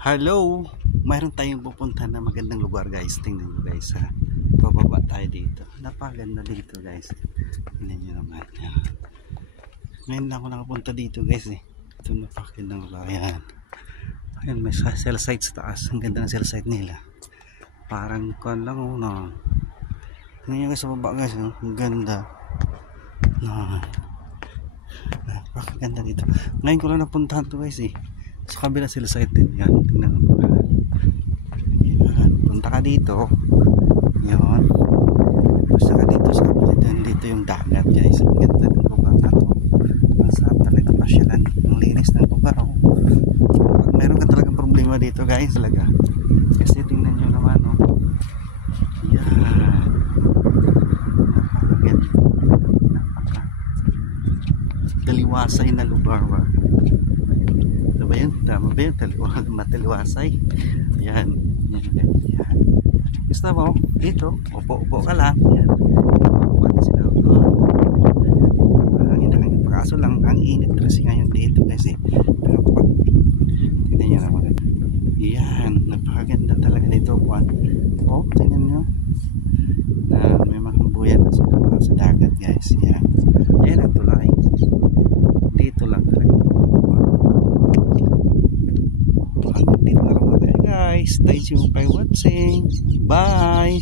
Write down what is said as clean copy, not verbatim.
Hello, mayroon tayong pupuntahan na magandang lugar guys. Tingnan nyo guys ha. Bababa tayo dito. Napaganda dito guys. Tingnan nyo naman. Yan. Ngayon na ako nakapunta dito guys eh. Ito napakagandang lugar. Yan. Ayan, may cell site sa taas. Ang ganda ng cell site nila. Parang kan lang oh no. Tingnan nyo guys sa baba guys. Oh. Ang ganda. No. Napakaganda dito. Ngayon ko lang napuntahan to guys eh. Sa kabila sila site din. Yan, tingnan mo. Yan, punta ka dito. Yan. Punta ka dito sa kabila din. Dito yung dagat guys. Ang ganda ng lugar na to. Masarap talaga pasyalan. Ang linis ng lugar. Oh. Pag meron ka talagang problema dito guys talaga. Kasi tingnan nyo naman. Oh. Yan. Napakaganda. Daliwasay na lugar. Ba yan? Tama ba yun? Mataliwasay. Ayan. Ayan. Gusto mo? Dito. Upo-upo ka lang. Ayan. Upo na sila. Kaso lang, ang init kasi ngayon dito kasi. Pero pag tignan nyo naman. Ayan. Napakaganda talaga dito. Oh, tignan nyo. Na may makambuyan na sila sa dagat guys. Ayan. Ayan ang tulay. Dito lang talaga. Guys, thank you for watching. Bye.